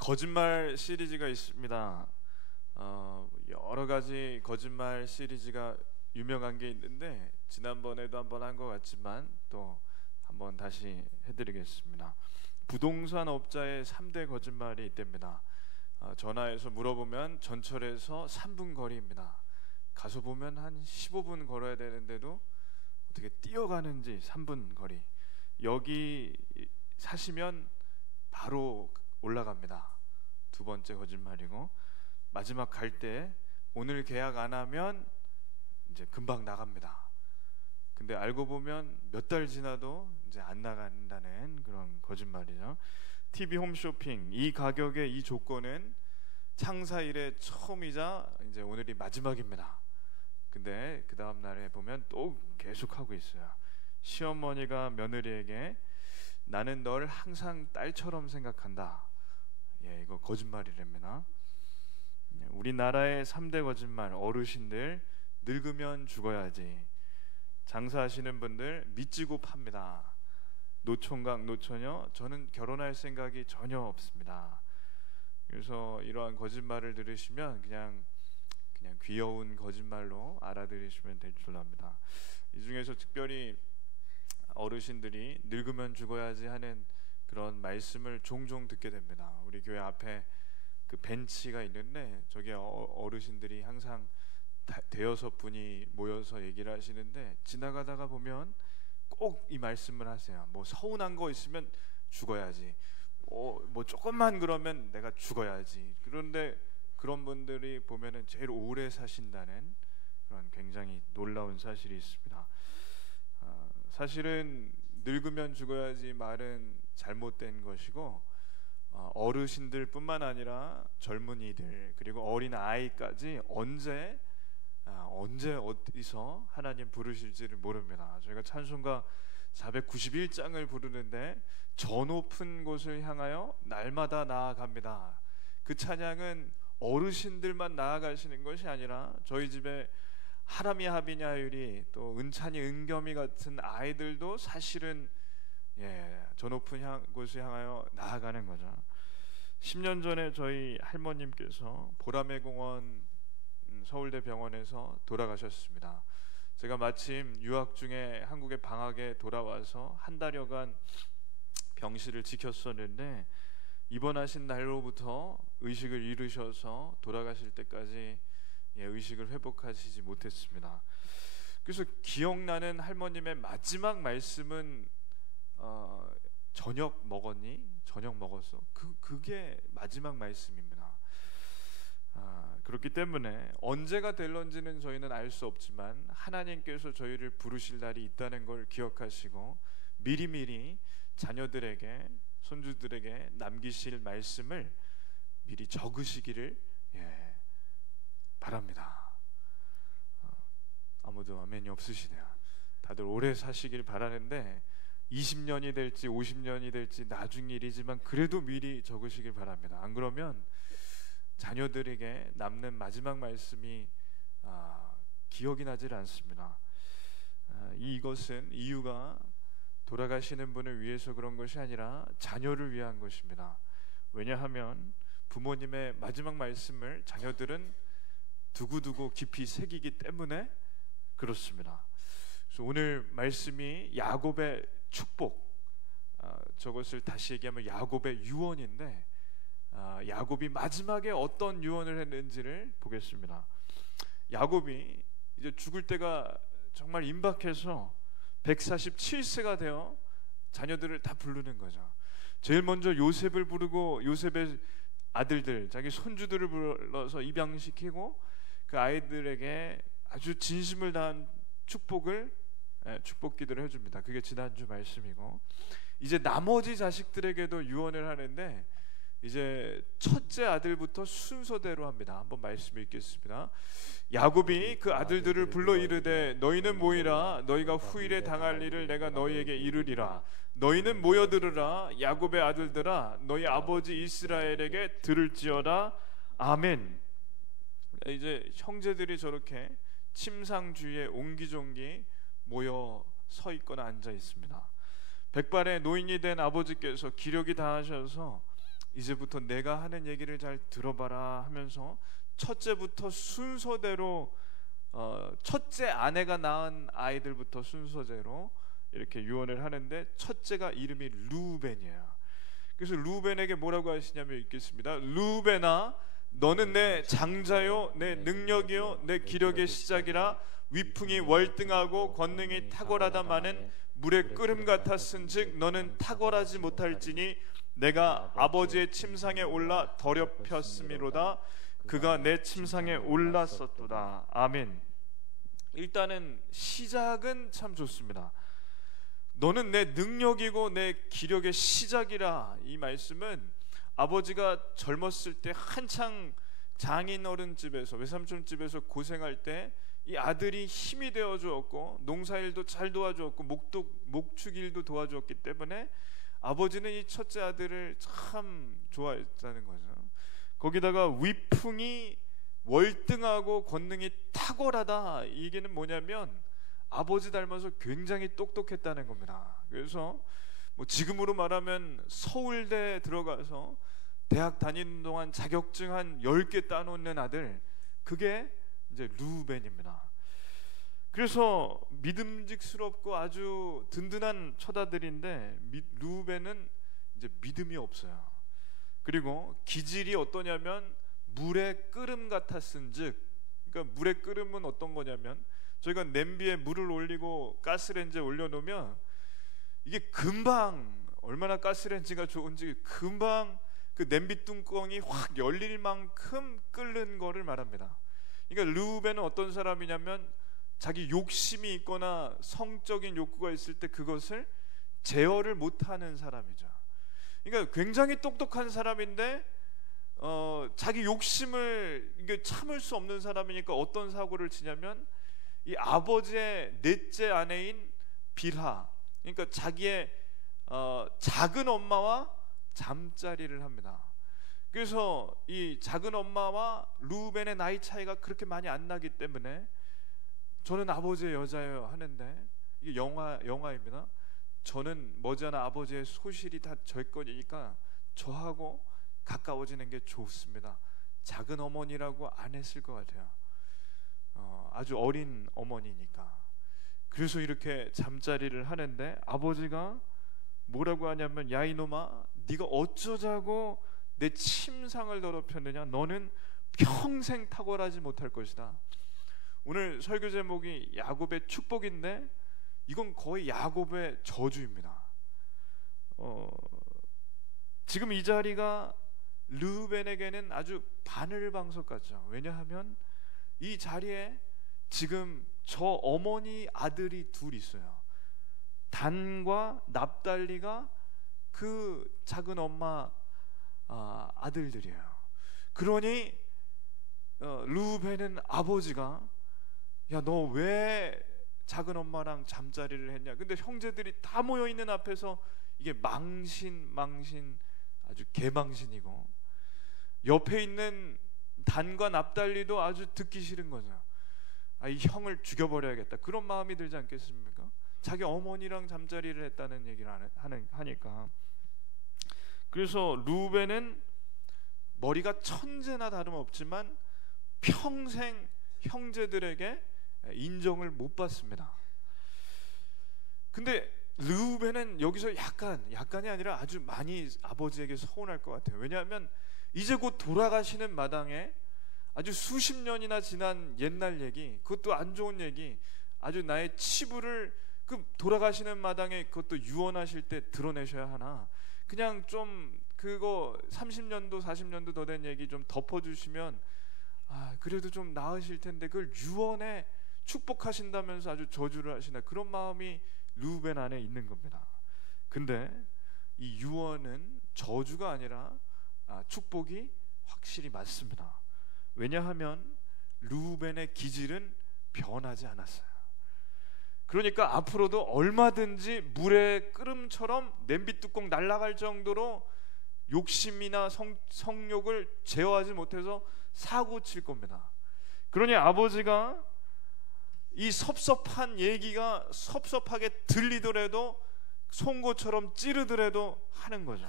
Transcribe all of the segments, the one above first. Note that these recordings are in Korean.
거짓말 시리즈가 있습니다. 여러 가지 거짓말 시리즈가 유명한 게 있는데 지난번에도 한번 한 것 같지만 또 한번 다시 해드리겠습니다. 부동산 업자의 3대 거짓말이 있답니다. 전화해서 물어보면 전철에서 3분 거리입니다. 가서 보면 한 15분 걸어야 되는데도 어떻게 뛰어가는지 3분 거리. 여기 사시면 바로 올라갑니다. 두 번째 거짓말이고, 마지막 갈 때 오늘 계약 안 하면 이제 금방 나갑니다. 근데 알고 보면 몇 달 지나도 이제 안 나간다는 그런 거짓말이죠. TV 홈쇼핑, 이 가격에 이 조건은 창사 이래 처음이자 이제 오늘이 마지막입니다. 근데 그 다음 날에 보면 또 계속 하고 있어요. 시어머니가 며느리에게 나는 널 항상 딸처럼 생각한다. 이거 거짓말이랍니다. 우리나라의 3대 거짓말, 어르신들 늙으면 죽어야지. 장사하시는 분들 믿지고 팝니다. 노총각, 노처녀 저는 결혼할 생각이 전혀 없습니다. 그래서 이러한 거짓말을 들으시면 그냥 귀여운 거짓말로 알아들으시면 될 줄 압니다. 이 중에서 특별히 어르신들이 늙으면 죽어야지 하는 그런 말씀을 종종 듣게 됩니다. 우리 교회 앞에 그 벤치가 있는데 저기 어르신들이 항상 대여섯 분이 모여서 얘기를 하시는데 지나가다가 보면 꼭 이 말씀을 하세요. 뭐 서운한 거 있으면 죽어야지. 뭐 조금만 그러면 내가 죽어야지. 그런데 그런 분들이 보면은 제일 오래 사신다는 그런 굉장히 놀라운 사실이 있습니다. 사실은 늙으면 죽어야지 말은 잘못된 것이고, 어르신들뿐만 아니라 젊은이들 그리고 어린 아이까지 언제 어디서 하나님 부르실지를 모릅니다. 저희가 찬송가 491장을 부르는데 저 높은 곳을 향하여 날마다 나아갑니다. 그 찬양은 어르신들만 나아가시는 것이 아니라 저희 집에 하람이 하비냐율이 또 은찬이 은겸이 같은 아이들도 사실은 저 높은 곳을 향하여 나아가는 거죠. 10년 전에 저희 할머님께서 보라매 공원 서울대 병원에서 돌아가셨습니다. 제가 마침 유학 중에 한국에 방학에 돌아와서 한 달여간 병실을 지켰었는데 입원하신 날로부터 의식을 잃으셔서 돌아가실 때까지 의식을 회복하시지 못했습니다. 그래서 기억나는 할머님의 마지막 말씀은 저녁 먹었니? 저녁 먹었어. 그게 마지막 말씀입니다. 그렇기 때문에 언제가 될런지는 저희는 알 수 없지만 하나님께서 저희를 부르실 날이 있다는 걸 기억하시고 미리미리 자녀들에게 손주들에게 남기실 말씀을 미리 적으시기를 바랍니다. 아무도 아멘이 없으시네요. 다들 오래 사시길 바라는데 20년이 될지 50년이 될지 나중 일이지만 그래도 미리 적으시길 바랍니다. 안 그러면 자녀들에게 남는 마지막 말씀이 기억이 나질 않습니다. 이것은 이유가 돌아가시는 분을 위해서 그런 것이 아니라 자녀를 위한 것입니다. 왜냐하면 부모님의 마지막 말씀을 자녀들은 두고두고 깊이 새기기 때문에 그렇습니다. 그래서 오늘 말씀이 야곱의 축복, 저것을 다시 얘기하면 야곱의 유언인데 야곱이 마지막에 어떤 유언을 했는지를 보겠습니다. 야곱이 이제 죽을 때가 정말 임박해서 147세가 되어 자녀들을 다 부르는 거죠. 제일 먼저 요셉을 부르고 요셉의 아들들, 자기 손주들을 불러서 입양시키고 그 아이들에게 아주 진심을 다한 축복 기도를 해줍니다. 그게 지난주 말씀이고, 이제 나머지 자식들에게도 유언을 하는데 이제 첫째 아들부터 순서대로 합니다. 한번 말씀 읽겠습니다. 야곱이 그 아들들을 불러 이르되 너희는 모이라. 너희가 후일에 당할 일을 내가 너희에게 이르리라. 너희는 모여들으라. 야곱의 아들들아, 너희 아버지 이스라엘에게 들을지어다. 아멘. 이제 형제들이 저렇게 침상주위에 옹기종기 모여 서 있거나 앉아 있습니다. 백발의 노인이 된 아버지께서 기력이 다하셔서 이제부터 내가 하는 얘기를 잘 들어봐라 하면서 첫째부터 순서대로 첫째 아내가 낳은 아이들부터 순서대로 이렇게 유언을 하는데, 첫째가 이름이 루벤이에요. 그래서 루벤에게 뭐라고 하시냐면 읽겠습니다. 루벤아, 너는 내 장자요, 내 능력이요, 내 기력의 시작이라. 위풍이 월등하고 권능이 탁월하다마는 물의 끓음 같았은즉 너는 탁월하지 못할지니 내가 아버지의 침상에 올라 더럽혔음이로다. 그가 내 침상에 올랐었도다. 아멘. 일단은 시작은 참 좋습니다. 너는 내 능력이고 내 기력의 시작이라. 이 말씀은 아버지가 젊었을 때 한창 장인 어른 집에서, 외삼촌 집에서 고생할 때 이 아들이 힘이 되어 주었고 농사일도 잘 도와주었고 목축일도 도와주었기 때문에 아버지는 이 첫째 아들을 참 좋아했다는 거죠. 거기다가 위풍이 월등하고 권능이 탁월하다. 이게는 뭐냐면 아버지 닮아서 굉장히 똑똑했다는 겁니다. 그래서 뭐 지금으로 말하면 서울대 들어가서 대학 다니는 동안 자격증 한 10개 따놓는 아들, 그게 이제 루벤입니다. 그래서 믿음직스럽고 아주 든든한 처자들인데 루벤은 이제 믿음이 없어요. 그리고 기질이 어떠냐면 물의 끓음 같았은즉, 그러니까 물의 끓음은 어떤 거냐면 저희가 냄비에 물을 올리고 가스레인지에 올려놓으면 이게 금방, 얼마나 가스레인지가 좋은지 금방 그 냄비 뚜껑이 확 열릴 만큼 끓는 거를 말합니다. 그러니까 르우벤은 어떤 사람이냐면 자기 욕심이 있거나 성적인 욕구가 있을 때 그것을 제어를 못하는 사람이죠. 그러니까 굉장히 똑똑한 사람인데 자기 욕심을 이게 참을 수 없는 사람이니까 어떤 사고를 치냐면 이 아버지의 넷째 아내인 빌하, 그러니까 자기의 작은 엄마와 잠자리를 합니다. 그래서 이 작은 엄마와 루벤의 나이 차이가 그렇게 많이 안 나기 때문에 저는 아버지의 여자예요 하는데, 이게 영화입니다. 저는 머지않아 아버지의 소실이 다 제 거니까 저하고 가까워지는 게 좋습니다. 작은 어머니라고 안 했을 것 같아요. 아주 어린 어머니니까. 그래서 이렇게 잠자리를 하는데 아버지가 뭐라고 하냐면, 야 이놈아, 네가 어쩌자고 내 침상을 더럽혔느냐. 너는 평생 탁월하지 못할 것이다. 오늘 설교 제목이 야곱의 축복인데 이건 거의 야곱의 저주입니다. 지금 이 자리가 르우벤에게는 아주 바늘방석 같죠. 왜냐하면 이 자리에 지금 저 어머니 아들이 둘 있어요. 단과 납달리가 그 작은 엄마 아들들이에요. 그러니 르우벤은 아버지가, 야 너 왜 작은 엄마랑 잠자리를 했냐. 근데 형제들이 다 모여 있는 앞에서 이게 망신 아주 개망신이고, 옆에 있는 단과 납달리도 아주 듣기 싫은 거죠. 이 형을 죽여버려야겠다, 그런 마음이 들지 않겠습니까? 자기 어머니랑 잠자리를 했다는 얘기를 하니까. 그래서 루벤은 머리가 천재나 다름없지만 평생 형제들에게 인정을 못 받습니다. 근데 르우벤은 여기서 약간이 아니라 아주 많이 아버지에게 서운할 것 같아요. 왜냐하면 이제 곧 돌아가시는 마당에 아주 수십 년이나 지난 옛날 얘기, 그것도 안 좋은 얘기, 아주 나의 치부를 그 돌아가시는 마당에 그것도 유언하실 때 드러내셔야 하나, 그냥 좀 그거 30년도 40년도 더 된 얘기 좀 덮어주시면 그래도 좀 나으실 텐데, 그걸 유언에 축복하신다면서 아주 저주를 하시나, 그런 마음이 르우벤 안에 있는 겁니다. 근데 이 유언은 저주가 아니라 축복이 확실히 맞습니다. 왜냐하면 르우벤의 기질은 변하지 않았어요. 그러니까 앞으로도 얼마든지 물의 끓음처럼 냄비 뚜껑 날아갈 정도로 욕심이나 성욕을 제어하지 못해서 사고 칠 겁니다. 그러니 아버지가 이 섭섭한 얘기가 섭섭하게 들리더라도 송곳처럼 찌르더라도 하는 거죠.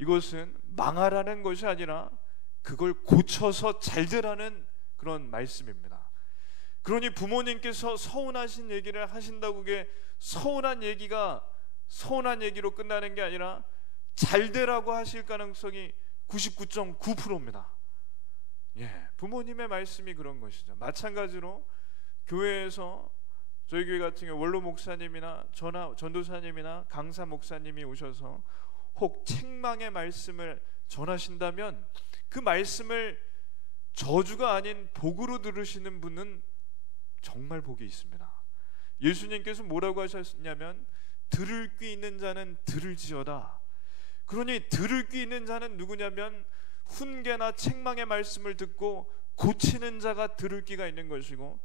이것은 망하라는 것이 아니라 그걸 고쳐서 잘 되라는 그런 말씀입니다. 그러니 부모님께서 서운하신 얘기를 하신다고 그게 서운한 얘기로 끝나는 게 아니라 잘 되라고 하실 가능성이 99.9%입니다. 부모님의 말씀이 그런 것이죠. 마찬가지로 교회에서 저희 교회 같은 경우 원로 목사님이나 전도사님이나 강사 목사님이 오셔서 혹 책망의 말씀을 전하신다면 그 말씀을 저주가 아닌 복으로 들으시는 분은 정말 복이 있습니다. 예수님께서 뭐라고 하셨냐면 들을 귀 있는 자는 들을지어다. 그러니 들을 귀 있는 자는 누구냐면 훈계나 책망의 말씀을 듣고 고치는 자가 들을 귀가 있는 것이고,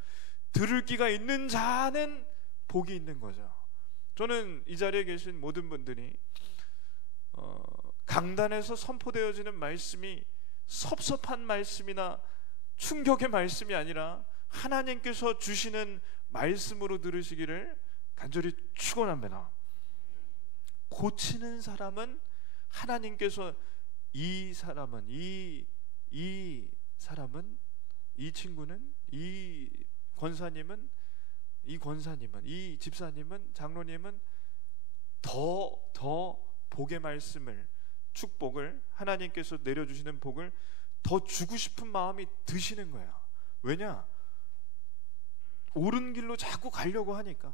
들을 귀가 있는 자는 복이 있는 거죠. 저는 이 자리에 계신 모든 분들이 강단에서 선포되어지는 말씀이 섭섭한 말씀이나 충격의 말씀이 아니라 하나님께서 주시는 말씀으로 들으시기를 간절히 축원합니다. 고치는 사람은 하나님께서 이 친구는, 이 권사님은, 이 집사님은, 장로님은 더 복의 말씀을, 축복을, 하나님께서 내려주시는 복을 더 주고 싶은 마음이 드시는 거야. 왜냐? 옳은 길로 자꾸 가려고 하니까.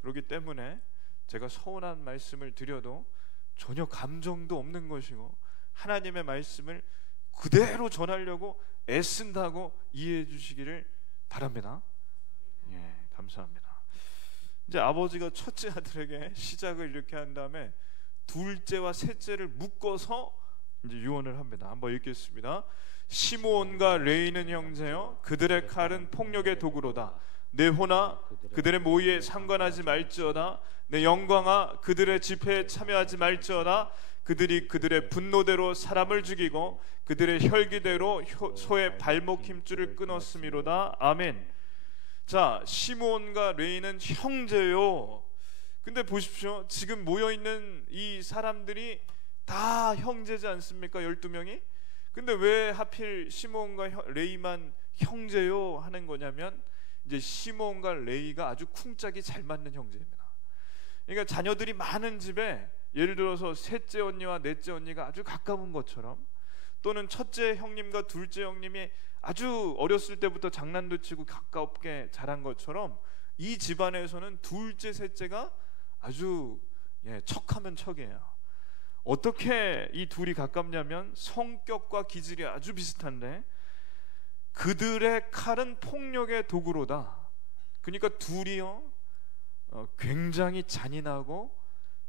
그렇기 때문에 제가 서운한 말씀을 드려도 전혀 감정도 없는 것이고 하나님의 말씀을 그대로 전하려고 애쓴다고 이해해 주시기를 바랍니다. 감사합니다. 이제 아버지가 첫째 아들에게 시작을 이렇게 한 다음에 둘째와 셋째를 묶어서 이제 유언을 합니다. 한번 읽겠습니다. 시므온과 레위는 형제여, 그들의 칼은 폭력의 도구로다. 내 호나 그들의 모의에 상관하지 말지어다. 내 영광아 그들의 집회에 참여하지 말지어다. 그들이 그들의 분노대로 사람을 죽이고 그들의 혈기대로 소의 발목 힘줄을 끊었음이로다. 아멘. 자, 시므온과 레위는 형제요. 근데 보십시오. 지금 모여있는 이 사람들이 다 형제지 않습니까? 12명이. 근데 왜 하필 시므온과 레위만 형제요 하는 거냐면, 이제 시므온과 레위가 아주 쿵짝이 잘 맞는 형제입니다. 그러니까 자녀들이 많은 집에 예를 들어서 셋째 언니와 넷째 언니가 아주 가까운 것처럼, 또는 첫째 형님과 둘째 형님이 아주 어렸을 때부터 장난도 치고 가깝게 자란 것처럼, 이 집안에서는 둘째 셋째가 아주 척하면 척이에요. 어떻게 이 둘이 가깝냐면 성격과 기질이 아주 비슷한데 그들의 칼은 폭력의 도구로다. 그러니까 둘이요 굉장히 잔인하고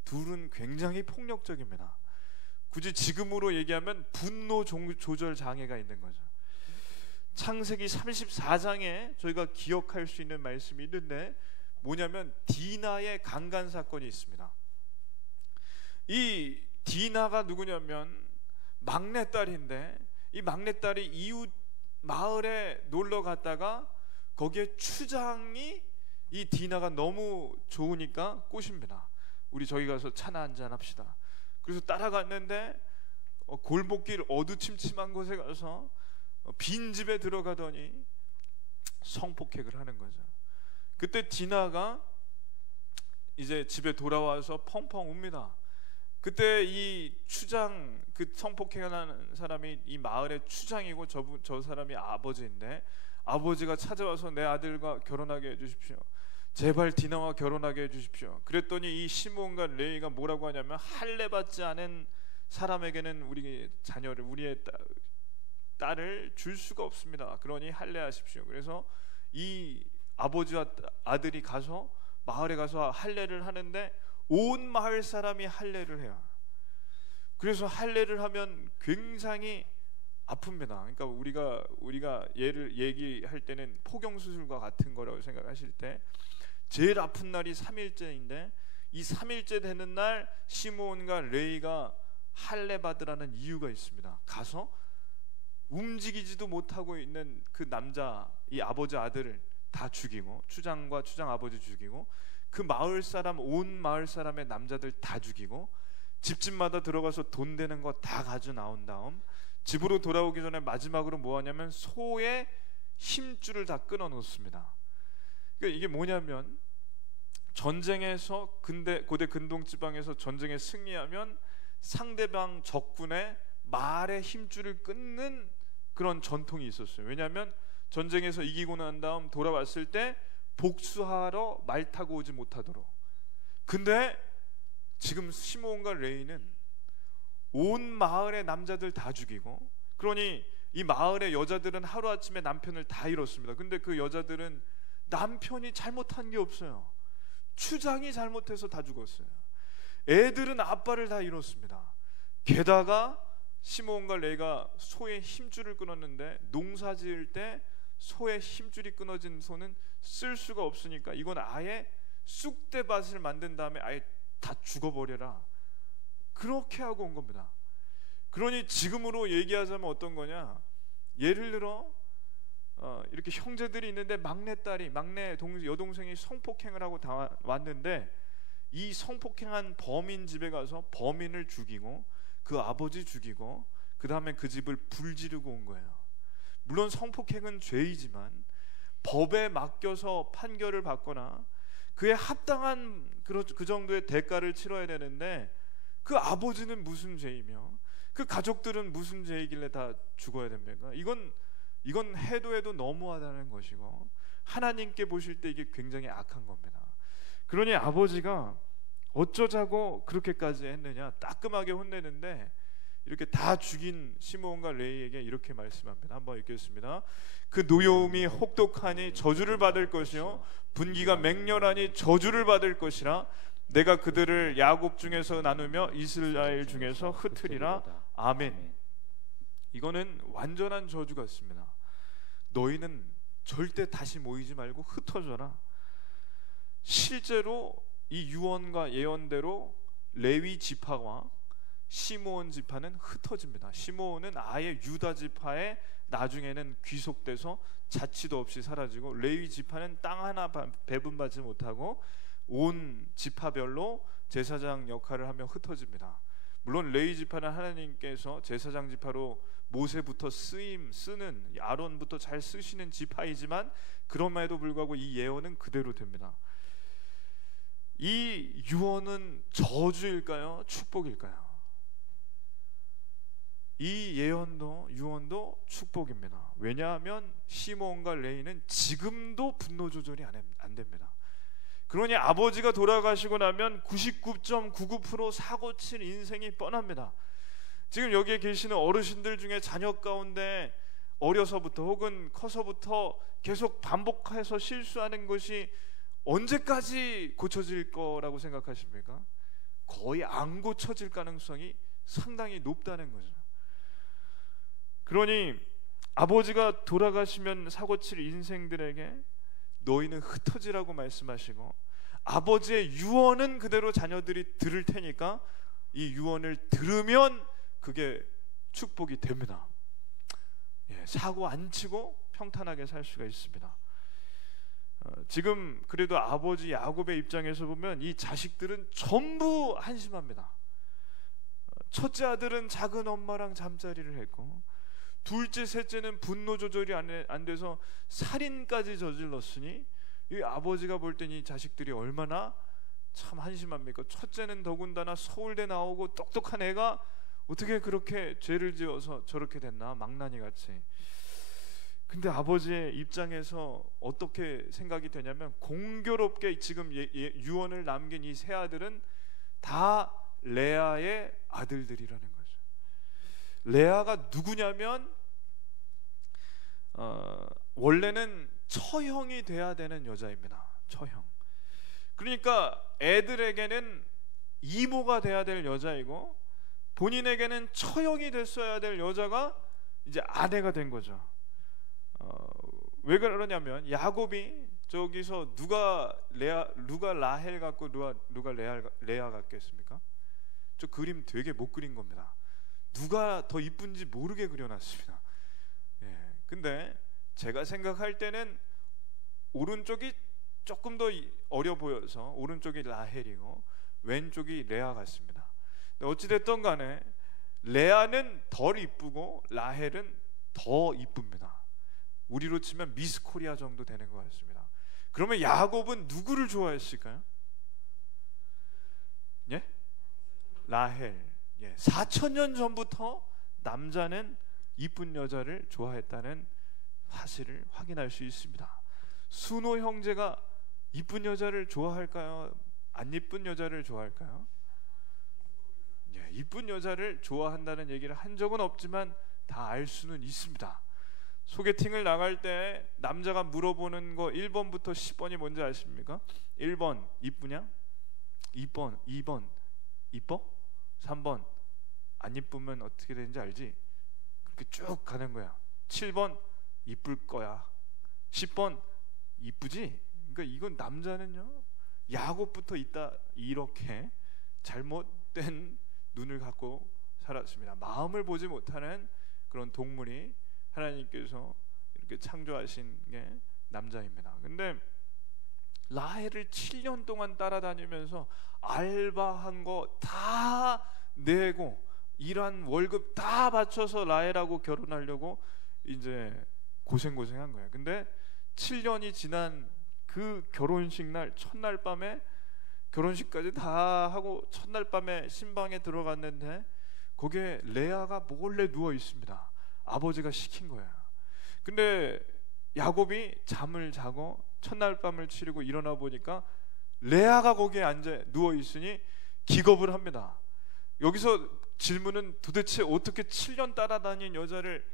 둘은 굉장히 폭력적입니다. 굳이 지금으로 얘기하면 분노 조절 장애가 있는 거죠. 창세기 34장에 저희가 기억할 수 있는 말씀이 있는데 뭐냐면 디나의 강간 사건이 있습니다. 이 디나가 누구냐면 막내딸인데, 이 막내딸이 이웃 마을에 놀러 갔다가 거기에 추장이 이 디나가 너무 좋으니까 꼬십니다. 우리 저기 가서 차나 한잔 합시다. 그래서 따라갔는데 골목길 어두침침한 곳에 가서 빈집에 들어가더니 성폭행을 하는 거죠. 그때 디나가 이제 집에 돌아와서 펑펑 웁니다. 그때 이 추장, 그 성폭행하는 사람이 이 마을의 추장이고 저 사람이 아버지인데, 아버지가 찾아와서 내 아들과 결혼하게 해주십시오. 제발 디나와 결혼하게 해주십시오. 그랬더니 이 시므온과 레위가 뭐라고 하냐면 할례받지 않은 사람에게는 우리 자녀를, 우리의 딸을 줄 수가 없습니다. 그러니 할례하십시오. 그래서 이 아버지와 아들이 가서 마을에 가서 할례를 하는데 온 마을 사람이 할례를 해요. 그래서 할례를 하면 굉장히 아픕니다. 그러니까 우리가 얘기할 때는 포경 수술과 같은 거라고 생각하실 때 제일 아픈 날이 3일째인데 이 3일째 되는 날 시므온과 레위가 할례 받으라는 이유가 있습니다. 가서 움직이지도 못하고 있는 그 남자, 이 아버지 아들을 다 죽이고, 추장과 추장 아버지 죽이고, 그 마을 사람, 온 마을 사람의 남자들 다 죽이고, 집집마다 들어가서 돈 되는 거 다 가져 나온 다음 집으로 돌아오기 전에 마지막으로 뭐 하냐면 소의 힘줄을 다 끊어 놓습니다. 그러니까 이게 뭐냐면 전쟁에서 고대 근동 지방에서 전쟁에 승리하면 상대방 적군의 말의 힘줄을 끊는 그런 전통이 있었어요. 왜냐하면 전쟁에서 이기고 난 다음 돌아왔을 때 복수하러 말 타고 오지 못하도록. 근데 지금 시므온과 레위는 온 마을의 남자들 다 죽이고, 그러니 이 마을의 여자들은 하루아침에 남편을 다 잃었습니다. 근데 그 여자들은 남편이 잘못한 게 없어요. 추장이 잘못해서 다 죽었어요. 애들은 아빠를 다 잃었습니다. 게다가 시므온과 레위가 소의 힘줄을 끊었는데 농사 지을 때 소의 힘줄이 끊어진 소는 쓸 수가 없으니까 이건 아예 쑥대밭을 만든 다음에 아예 다 죽어버려라, 그렇게 하고 온 겁니다. 그러니 지금으로 얘기하자면 어떤 거냐, 예를 들어 이렇게 형제들이 있는데 막내 여동생이 성폭행을 하고 다 왔는데 이 성폭행한 범인 집에 가서 범인을 죽이고 그 아버지 죽이고 그 다음에 그 집을 불지르고 온 거예요. 물론 성폭행은 죄이지만 법에 맡겨서 판결을 받거나 그에 합당한 그 정도의 대가를 치러야 되는데 그 아버지는 무슨 죄이며 그 가족들은 무슨 죄이길래 다 죽어야 됩니까? 이건 해도 너무하다는 것이고 하나님께 보실 때 이게 굉장히 악한 겁니다. 그러니 아버지가 어쩌자고 그렇게까지 했느냐, 따끔하게 혼내는데 이렇게 다 죽인 시므온과 레위에게 이렇게 말씀합니다. 한번 읽겠습니다. 그 노여움이 혹독하니 저주를 받을 것이요 분기가 맹렬하니 저주를 받을 것이라. 내가 그들을 야곱 중에서 나누며 이스라엘 중에서 흩으리라. 아멘. 이거는 완전한 저주 같습니다. 너희는 절대 다시 모이지 말고 흩어져라. 실제로 이 유언과 예언대로 레위 지파와 시므온 지파는 흩어집니다. 시므온은 아예 유다 지파에 나중에는 귀속돼서 자취도 없이 사라지고, 레위 지파는 땅 하나 배분받지 못하고 온 지파별로 제사장 역할을 하며 흩어집니다. 물론 레위 지파는 하나님께서 제사장 지파로 모세부터 쓰는 아론부터 잘 쓰시는 지파이지만 그럼에도 불구하고 이 예언은 그대로 됩니다. 이 유언은 저주일까요? 축복일까요? 이 유언도 축복입니다. 왜냐하면 시므온과 레위는 지금도 분노 조절이 안 됩니다. 그러니 아버지가 돌아가시고 나면 99.99% 사고 칠 인생이 뻔합니다. 지금 여기에 계시는 어르신들 중에 자녀 가운데 어려서부터 혹은 커서부터 계속 반복해서 실수하는 것이 언제까지 고쳐질 거라고 생각하십니까? 거의 안 고쳐질 가능성이 상당히 높다는 거죠. 그러니 아버지가 돌아가시면 사고칠 인생들에게 너희는 흩어지라고 말씀하시고, 아버지의 유언은 그대로 자녀들이 들을 테니까 이 유언을 들으면 그게 축복이 됩니다. 사고 안 치고 평탄하게 살 수가 있습니다. 지금 그래도 아버지 야곱의 입장에서 보면 이 자식들은 전부 한심합니다. 첫째 아들은 작은 엄마랑 잠자리를 했고, 둘째 셋째는 분노 조절이 안 돼서 살인까지 저질렀으니 이 아버지가 볼 땐 이 자식들이 얼마나 참 한심합니까? 첫째는 더군다나 서울대 나오고 똑똑한 애가 어떻게 그렇게 죄를 지어서 저렇게 됐나, 망나니 같이. 근데 아버지의 입장에서 어떻게 생각이 되냐면, 공교롭게 지금 유언을 남긴 이 세 아들은 다 레아의 아들들이라는 거죠. 레아가 누구냐면 원래는 처형이 돼야 되는 여자입니다. 처형. 그러니까 애들에게는 이모가 돼야 될 여자이고 본인에게는 처형이 됐어야 될 여자가 이제 아내가 된 거죠. 왜 그러냐면 야곱이 저기서 누가 라헬 같고 누가 레아 같겠습니까? 저 그림 되게 못 그린 겁니다. 누가 더 이쁜지 모르게 그려놨습니다. 근데 제가 생각할 때는 오른쪽이 조금 더 어려 보여서 오른쪽이 라헬이고 왼쪽이 레아 같습니다. 어찌됐든 간에 레아는 덜 이쁘고 라헬은 더 이쁩니다. 우리로 치면 미스 코리아 정도 되는 것 같습니다. 그러면 야곱은 누구를 좋아했을까요? 예? 라헬. 예. 4,000년 전부터 남자는 이쁜 여자를 좋아했다는 사실을 확인할 수 있습니다. 순호 형제가 이쁜 여자를 좋아할까요? 안 이쁜 여자를 좋아할까요? 예, 이쁜 여자를 좋아한다는 얘기를 한 적은 없지만 다 알 수는 있습니다. 소개팅을 나갈 때 남자가 물어보는 거 1번부터 10번이 뭔지 아십니까? 1번 이쁘냐? 2번 이뻐? 3번 안 이쁘면 어떻게 되는지 알지? 그렇게 쭉 가는 거야. 7번 이쁠 거야. 10번 이쁘지? 그러니까 이건 남자는요, 야곱부터 있다 이렇게 잘못된 눈을 갖고 살았습니다. 마음을 보지 못하는 그런 동물이 하나님께서 이렇게 창조하신 게 남자입니다. 근데 라헬을 7년 동안 따라다니면서 알바한 거 다 내고 일한 월급 다 바쳐서 라헬하고 결혼하려고 이제 고생한 거예요. 근데 7년이 지난 그 결혼식 날 첫날 밤에 결혼식까지 다 하고 첫날 밤에 신방에 들어갔는데 거기에 레아가 몰래 누워 있습니다. 아버지가 시킨 거야. 근데 야곱이 잠을 자고 첫날 밤을 치르고 일어나 보니까 레아가 거기에 앉아 누워 있으니 기겁을 합니다. 여기서 질문은 도대체 어떻게 7년 따라다닌 여자를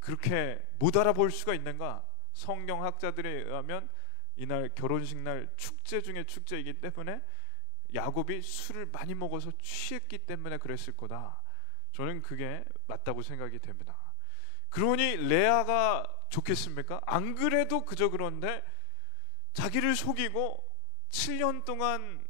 그렇게 못 알아볼 수가 있는가? 성경학자들에 의하면 이날 결혼식 날 축제 중에 축제이기 때문에 야곱이 술을 많이 먹어서 취했기 때문에 그랬을 거다. 저는 그게 맞다고 생각이 됩니다. 그러니 레아가 좋겠습니까? 안 그래도 그저 그런데 자기를 속이고 7년 동안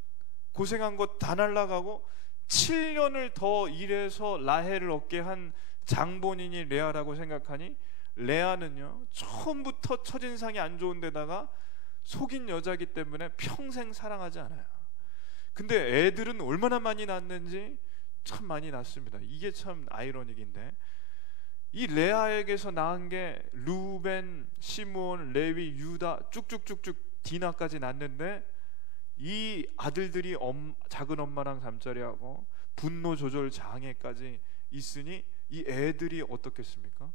고생한 것 다 날라가고 7년을 더 일해서 라헬을 얻게 한 장본인이 레아라고 생각하니 레아는요, 처음부터 첫인상이 안 좋은 데다가 속인 여자이기 때문에 평생 사랑하지 않아요. 근데 애들은 얼마나 많이 낳았는지 참 많이 낳습니다. 이게 참 아이러닉인데, 이 레아에게서 낳은 게 루벤, 시므온, 레위, 유다 쭉쭉쭉쭉 디나까지 낳는데 이 아들들이 작은 엄마랑 잠자리하고 분노 조절 장애까지 있으니 이 애들이 어떻겠습니까?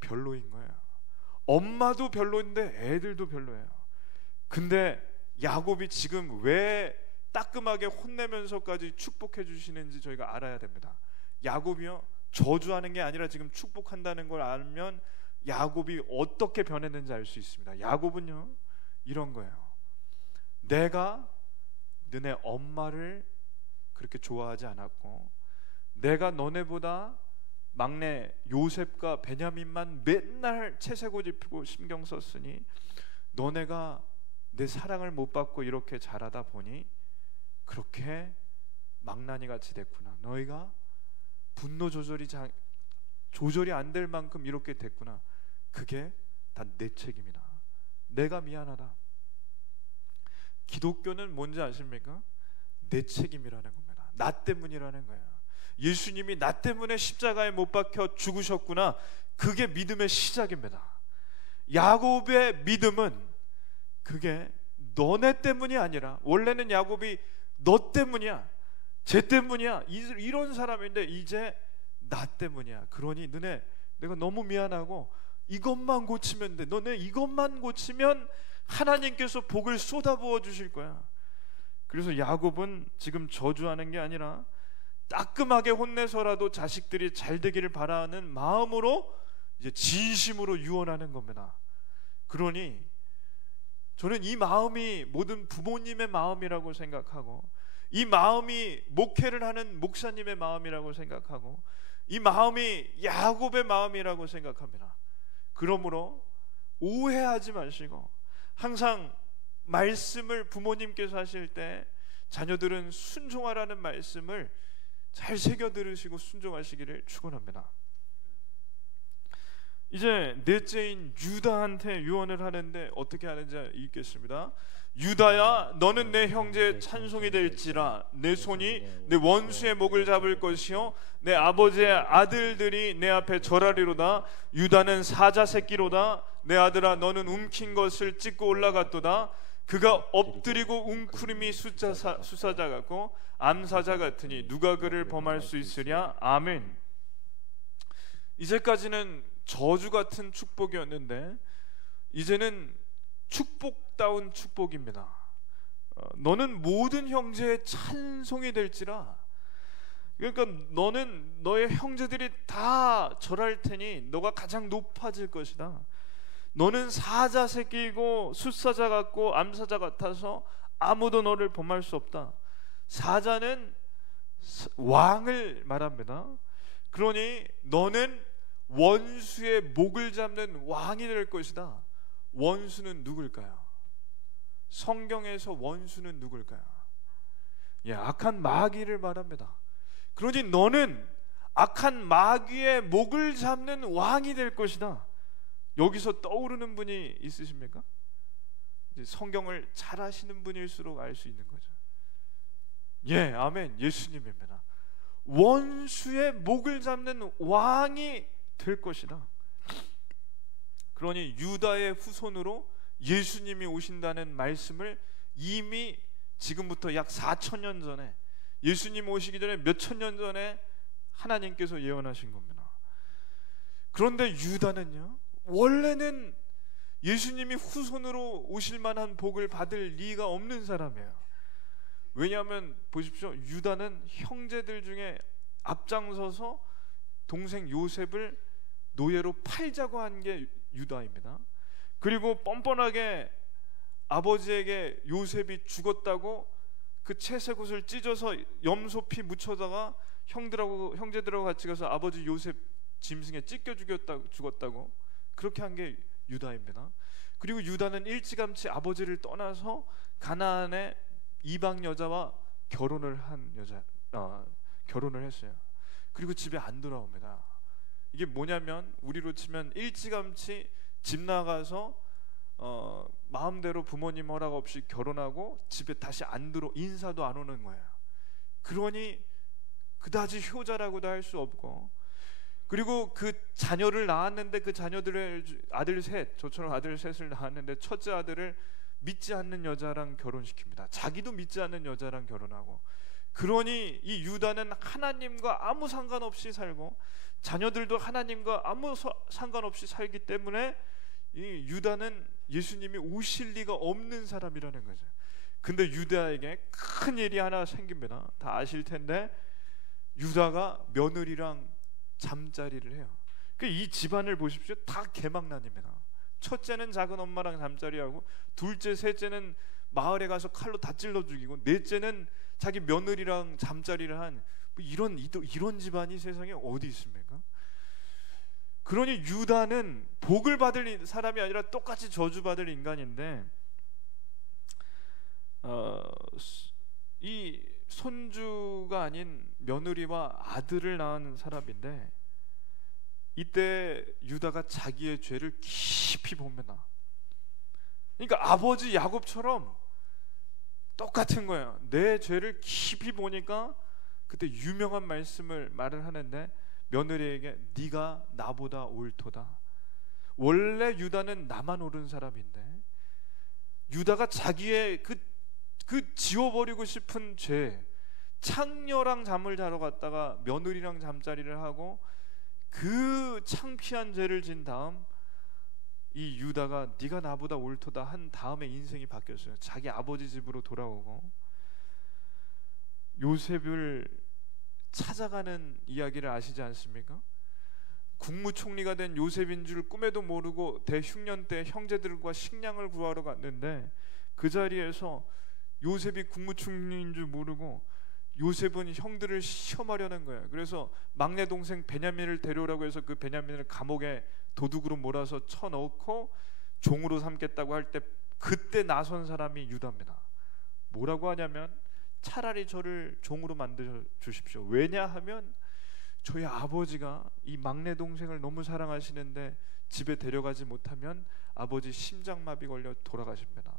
별로인 거예요. 엄마도 별로인데 애들도 별로예요. 근데 야곱이 지금 왜 따끔하게 혼내면서까지 축복해 주시는지 저희가 알아야 됩니다. 야곱이요, 저주하는 게 아니라 지금 축복한다는 걸 알면 야곱이 어떻게 변했는지 알 수 있습니다. 야곱은요, 이런 거예요. 내가 너네 엄마를 그렇게 좋아하지 않았고, 내가 너네보다 막내 요셉과 베냐민만 맨날 채색옷 입히고 신경 썼으니 너네가 내 사랑을 못 받고 이렇게 자라다 보니 그렇게 망나니 같이 됐구나. 너희가 분노 조절이 안 될 만큼 이렇게 됐구나. 그게 다 내 책임이다. 내가 미안하다. 기독교는 뭔지 아십니까? 내 책임이라는 겁니다. 나 때문이라는 거예요. 예수님이 나 때문에 십자가에 못 박혀 죽으셨구나. 그게 믿음의 시작입니다. 야곱의 믿음은 그게 너네 때문이 아니라, 원래는 야곱이 너 때문이야, 쟤 때문이야, 이런 사람인데 이제 나 때문이야. 그러니 너네 내가 너무 미안하고 이것만 고치면 돼. 너네 이것만 고치면 하나님께서 복을 쏟아부어 주실 거야. 그래서 야곱은 지금 저주하는 게 아니라 따끔하게 혼내서라도 자식들이 잘 되기를 바라는 마음으로 이제 진심으로 유언하는 겁니다. 그러니 저는 이 마음이 모든 부모님의 마음이라고 생각하고, 이 마음이 목회를 하는 목사님의 마음이라고 생각하고, 이 마음이 야곱의 마음이라고 생각합니다. 그러므로 오해하지 마시고 항상 말씀을 부모님께서 하실 때 자녀들은 순종하라는 말씀을 잘 새겨 들으시고 순종하시기를 축원합니다. 이제 넷째인 유다한테 유언을 하는데 어떻게 하는지 읽겠습니다. 유다야, 너는 내 형제의 찬송이 될지라. 내 손이 내 원수의 목을 잡을 것이요 내 아버지의 아들들이 내 앞에 절하리로다. 유다는 사자 새끼로다. 내 아들아, 너는 움킨 것을 찢고 올라갔도다. 그가 엎드리고 웅크림이 수사자 같고 암사자 같으니 누가 그를 범할 수 있으랴. 아멘. 이제까지는 저주 같은 축복이었는데 이제는 축복다운 축복입니다. 너는 모든 형제의 찬송이 될지라. 그러니까 너는 너의 형제들이 다 절할 테니 너가 가장 높아질 것이다. 너는 사자 새끼이고 숫사자 같고 암사자 같아서 아무도 너를 범할 수 없다. 사자는 왕을 말합니다. 그러니 너는 원수의 목을 잡는 왕이 될 것이다. 원수는 누굴까요? 성경에서 원수는 누굴까요? 악한 마귀를 말합니다. 그러니 너는 악한 마귀의 목을 잡는 왕이 될 것이다. 여기서 떠오르는 분이 있으십니까? 성경을 잘 아시는 분일수록 알 수 있는 거죠. 아멘. 예수님입니다. 원수의 목을 잡는 왕이 될 것이다. 그러니 유다의 후손으로 예수님이 오신다는 말씀을 이미 지금부터 약 4,000년 전에, 예수님 오시기 전에 몇천 년 전에 하나님께서 예언하신 겁니다. 그런데 유다는요, 원래는 예수님이 후손으로 오실 만한 복을 받을 리가 없는 사람이에요. 왜냐하면 보십시오, 유다는 형제들 중에 앞장서서 동생 요셉을 노예로 팔자고 한 게 유다입니다. 그리고 뻔뻔하게 아버지에게 요셉이 죽었다고 그 채색옷을 찢어서 염소 피 묻혀다가 형제들하고 같이 가서 아버지 요셉 짐승에 찢겨 죽었다고 그렇게 한 게 유다입니다. 그리고 유다는 일찌감치 아버지를 떠나서 가나안의 이방 여자와 결혼을 했어요. 그리고 집에 안 돌아옵니다. 이게 뭐냐면 우리로 치면 일찌감치 집 나가서 마음대로 부모님 허락 없이 결혼하고 집에 다시 안 들어, 인사도 안 오는 거예요. 그러니 그다지 효자라고도 할 수 없고, 그리고 그 자녀를 낳았는데 그 자녀들의 아들 셋, 저처럼 아들 셋을 낳았는데 첫째 아들을 믿지 않는 여자랑 결혼시킵니다. 자기도 믿지 않는 여자랑 결혼하고. 그러니 이 유다는 하나님과 아무 상관없이 살고 자녀들도 하나님과 아무 상관없이 살기 때문에 이 유다는 예수님이 오실 리가 없는 사람이라는 거죠. 근데 유다에게 큰 일이 하나 생깁니다. 다 아실 텐데 유다가 며느리랑 잠자리를 해요. 이 집안을 보십시오. 다 개망난입니다. 첫째는 작은 엄마랑 잠자리하고, 둘째, 셋째는 마을에 가서 칼로 다 찔러 죽이고, 넷째는 자기 며느리랑 잠자리를 한 이런 집안이 세상에 어디 있습니까? 그러니 유다는 복을 받을 사람이 아니라 똑같이 저주받을 인간인데, 이 손주가 아닌 며느리와 아들을 낳은 사람인데, 이때 유다가 자기의 죄를 깊이 봅니다. 그러니까 아버지 야곱처럼 똑같은 거예요. 내 죄를 깊이 보니까 그때 유명한 말을 하는데, 며느리에게 네가 나보다 옳도다. 원래 유다는 나만 옳은 사람인데 유다가 자기의 그 지워버리고 싶은 죄, 창녀랑 잠을 자러 갔다가 며느리랑 잠자리를 하고 그 창피한 죄를 진 다음 이 유다가 네가 나보다 옳도다 한 다음에 인생이 바뀌었어요. 자기 아버지 집으로 돌아오고 요셉을 찾아가는 이야기를 아시지 않습니까? 국무총리가 된 요셉인 줄 꿈에도 모르고 대흉년 때 형제들과 식량을 구하러 갔는데, 그 자리에서 요셉이 국무총리인 줄 모르고 요셉은 형들을 시험하려는 거예요. 그래서 막내 동생 베냐민을 데려오라고 해서 그 베냐민을 감옥에 도둑으로 몰아서 쳐넣고 종으로 삼겠다고 할 때 그때 나선 사람이 유다입니다. 뭐라고 하냐면, 차라리 저를 종으로 만들어 주십시오. 왜냐하면 저희 아버지가 이 막내 동생을 너무 사랑하시는데 집에 데려가지 못하면 아버지 심장마비 걸려 돌아가십니다.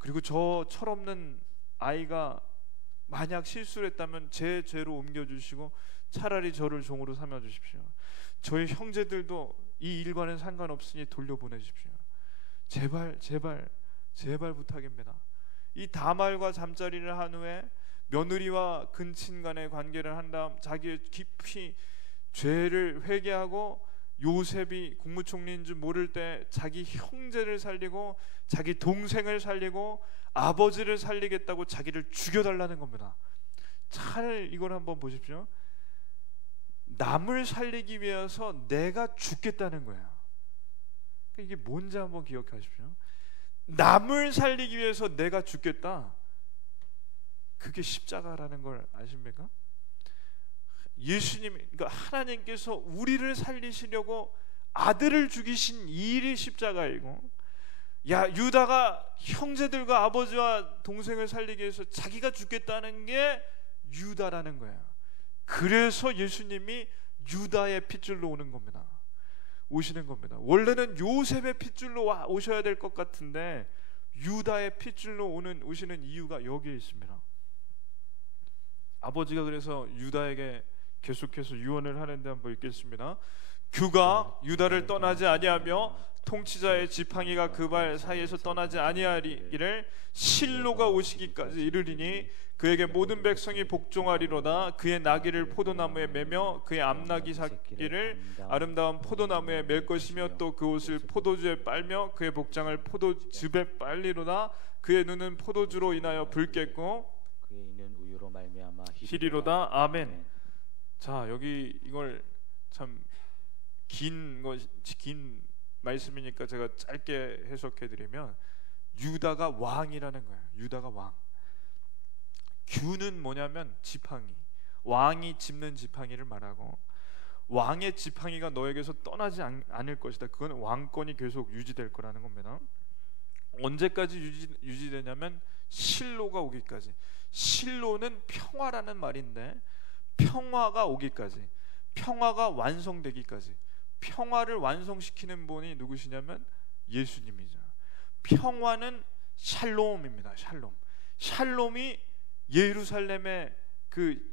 그리고 저 철없는 아이가 만약 실수를 했다면 제 죄로 옮겨주시고 차라리 저를 종으로 삼아주십시오. 저희 형제들도 이 일과는 상관없으니 돌려보내십시오. 제발 제발 제발 부탁입니다. 이 다말과 잠자리를 한 후에 며느리와 근친 간의 관계를 한 다음 자기의 깊이 죄를 회개하고 요셉이 국무총리인 줄 모를 때 자기 형제를 살리고 자기 동생을 살리고 아버지를 살리겠다고 자기를 죽여달라는 겁니다. 잘 이걸 한번 보십시오. 남을 살리기 위해서 내가 죽겠다는 거예요. 이게 뭔지 한번 기억하십시오. 남을 살리기 위해서 내가 죽겠다. 그게 십자가라는 걸 아십니까? 예수님, 그러니까 하나님께서 우리를 살리시려고 아들을 죽이신 이 일이 십자가이고, 유다가 형제들과 아버지와 동생을 살리기 위해서 자기가 죽겠다는 게 유다라는 거예요. 그래서 예수님이 유다의 핏줄로 오는 겁니다. 오시는 겁니다. 원래는 요셉의 핏줄로 오셔야 될 것 같은데 유다의 핏줄로 오시는 이유가 여기에 있습니다. 아버지가 그래서 유다에게 계속해서 유언을 하는데 한번 읽겠습니다. 그가 유다를 떠나지 아니하며 통치자의 지팡이가 그 발 사이에서 떠나지 아니하기를 실로가 오시기까지 이르리니 그에게 모든 백성이 복종하리로다. 그의 나귀를 포도나무에 매며 그의 암나귀 새끼를 아름다운 포도나무에 맬 것이며 또 그 옷을 포도주에 빨며 그의 복장을 포도즙에 빨리로다. 그의 눈은 포도주로 인하여 붉겠고 그의 이는 우유로 말미암아 희리로다. 아멘. 자, 여기 이걸 참 긴 말씀이니까 제가 짧게 해석해 드리면 유다가 왕이라는 거예요. 유다가 왕. 규는 뭐냐면 지팡이, 왕이 짚는 지팡이를 말하고, 왕의 지팡이가 너에게서 떠나지 않을 것이다. 그건 왕권이 계속 유지될 거라는 겁니다. 언제까지 유지되냐면 실로가 오기까지. 실로는 평화라는 말인데 평화가 오기까지, 평화가 완성되기까지. 평화를 완성시키는 분이 누구시냐면 예수님이죠. 평화는 샬롬입니다. 샬롬이 예루살렘의 그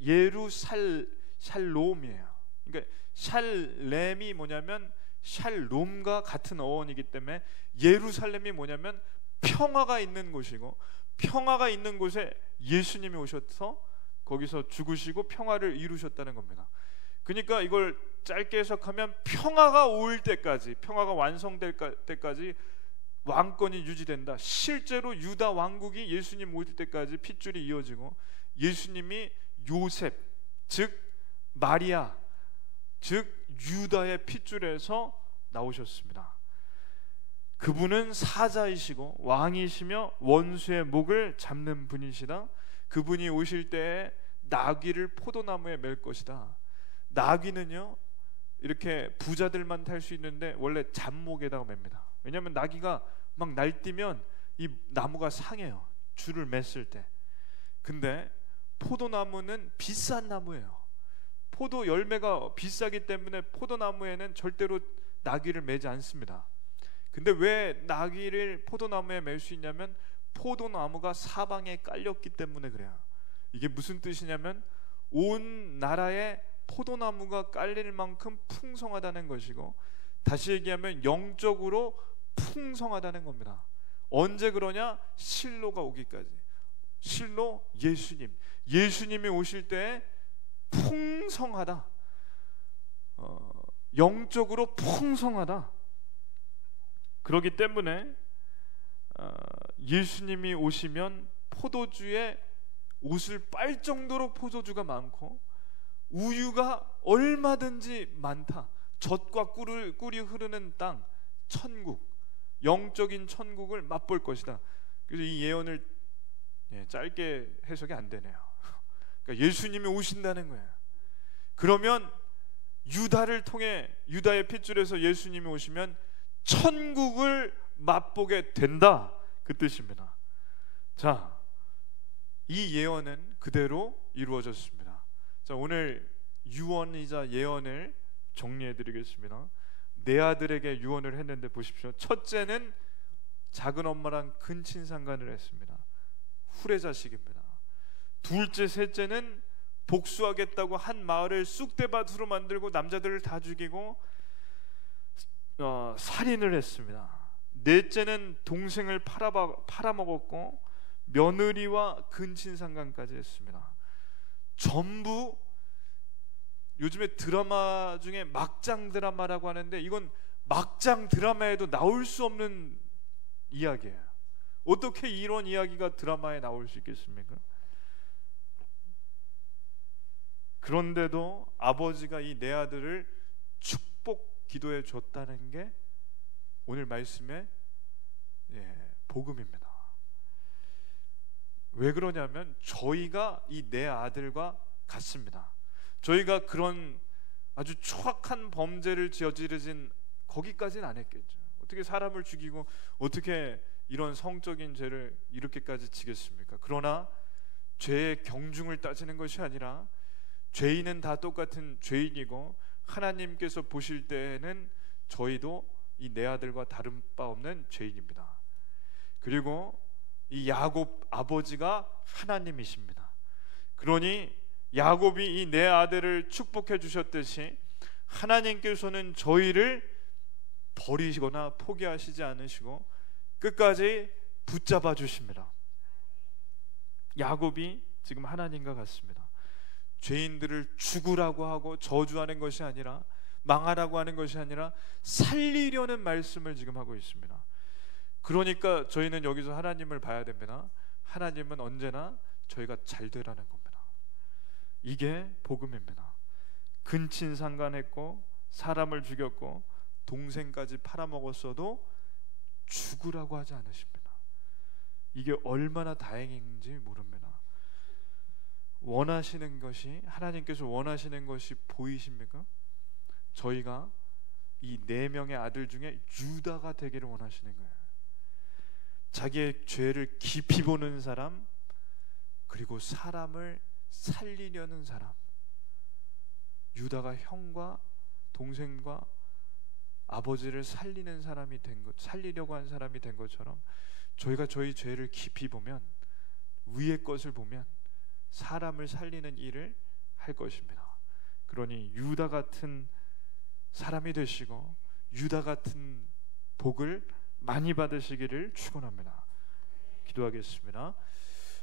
샬롬이에요. 그러니까 샬렘이 뭐냐면 샬롬과 같은 어원이기 때문에 예루살렘이 뭐냐면 평화가 있는 곳이고, 평화가 있는 곳에 예수님이 오셔서 거기서 죽으시고 평화를 이루셨다는 겁니다. 그러니까 이걸 짧게 해석하면 평화가 올 때까지, 평화가 완성될 때까지 왕권이 유지된다. 실제로 유다 왕국이 예수님 올 때까지 핏줄이 이어지고, 예수님이 요셉, 즉 마리아, 즉 유다의 핏줄에서 나오셨습니다. 그분은 사자이시고 왕이시며 원수의 목을 잡는 분이시다. 그분이 오실 때에 나귀를 포도나무에 맬 것이다. 나귀는요 이렇게 부자들만 탈 수 있는데 원래 잡목에다가 맵니다. 왜냐하면 나귀가 막 날뛰면 이 나무가 상해요, 줄을 맸을 때. 근데 포도나무는 비싼 나무예요. 포도 열매가 비싸기 때문에 포도나무에는 절대로 나귀를 매지 않습니다. 근데 왜 나귀를 포도나무에 맬 수 있냐면 포도나무가 사방에 깔렸기 때문에 그래요. 이게 무슨 뜻이냐면 온 나라에 포도나무가 깔릴 만큼 풍성하다는 것이고, 다시 얘기하면 영적으로 풍성하다는 겁니다. 언제 그러냐? 실로가 오기까지. 실로 예수님이 오실 때 풍성하다, 영적으로 풍성하다. 그렇기 때문에 예수님이 오시면 포도주에 옷을 빨 정도로 포도주가 많고 우유가 얼마든지 많다. 젖과 꿀이 흐르는 땅, 천국, 영적인 천국을 맛볼 것이다. 그래서 이 예언을 짧게 해석이 안 되네요. 그러니까 예수님이 오신다는 거예요. 그러면 유다를 통해, 유다의 핏줄에서 예수님이 오시면 천국을 맛보게 된다, 그 뜻입니다. 자, 이 예언은 그대로 이루어졌습니다. 자, 오늘 유언이자 예언을 정리해 드리겠습니다. 네 아들에게 유언을 했는데 보십시오. 첫째는 작은 엄마랑 근친상간을 했습니다. 후레자식입니다. 둘째, 셋째는 복수하겠다고 한 마을을 쑥대밭으로 만들고 남자들을 다 죽이고 살인을 했습니다. 넷째는 동생을 팔아먹었고 며느리와 근친상간까지 했습니다. 전부 요즘에 드라마 중에 막장 드라마라고 하는데 이건 막장 드라마에도 나올 수 없는 이야기예요. 어떻게 이런 이야기가 드라마에 나올 수 있겠습니까? 그런데도 아버지가 이 내 아들을 축복 기도해 줬다는 게 오늘 말씀의 복음입니다. 왜 그러냐면 저희가 이 내 아들과 같습니다. 저희가 그런 아주 추악한 범죄를 저지르진 거기까지는 안 했겠죠. 어떻게 사람을 죽이고 어떻게 이런 성적인 죄를 이렇게까지 지겠습니까? 그러나 죄의 경중을 따지는 것이 아니라 죄인은 다 똑같은 죄인이고 하나님께서 보실 때에는 저희도 이 내 아들과 다른 바 없는 죄인입니다. 그리고 이 야곱 아버지가 하나님이십니다. 그러니 야곱이 이 내 아들을 축복해 주셨듯이 하나님께서는 저희를 버리시거나 포기하시지 않으시고 끝까지 붙잡아 주십니다. 야곱이 지금 하나님과 같습니다. 죄인들을 죽으라고 하고 저주하는 것이 아니라 망하라고 하는 것이 아니라 살리려는 말씀을 지금 하고 있습니다. 그러니까 저희는 여기서 하나님을 봐야 됩니다. 하나님은 언제나 저희가 잘 되라는 겁니다. 이게 복음입니다. 근친상간했고 사람을 죽였고 동생까지 팔아먹었어도 죽으라고 하지 않으십니다. 이게 얼마나 다행인지 모릅니다. 원하시는 것이 하나님께서 원하시는 것이 보이십니까? 저희가 이 4명의 아들 중에 유다가 되기를 원하시는 거예요. 자기의 죄를 깊이 보는 사람, 그리고 사람을 살리려는 사람. 유다가 형과 동생과 아버지를 살리는 사람이 된 것, 살리려고 한 사람이 된 것처럼 저희가 저희 죄를 깊이 보면, 위의 것을 보면 사람을 살리는 일을 할 것입니다. 그러니 유다 같은 사람이 되시고 유다 같은 복을 많이 받으시기를 축원합니다. 기도하겠습니다.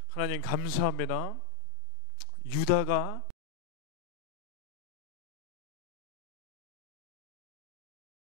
하나님 감사합니다. 유다가